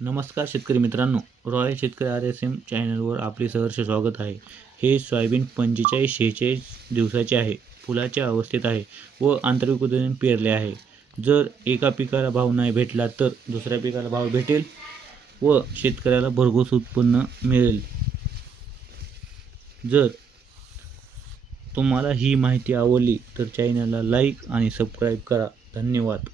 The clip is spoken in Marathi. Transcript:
नमस्कार शेतकरी मित्रांनो, रॉयल शेतकरी RSM चॅनलवर आपले सहर्ष स्वागत आहे. हे सोयाबीन 45-46 दिवसाचे आहे, फुलाच्या अवस्थेत आहे व आंतरिक उद्यान पेरले आहे. जर एका पिकाला भाव नाही भेटला तर दुसऱ्या पिकाला भाव भेटेल व शेतकऱ्याला भरघोस उत्पन्न मिळेल. जर तुम्हाला ही माहिती आवडली तर चॅनलला लाईक आणि सबस्क्राईब करा. धन्यवाद.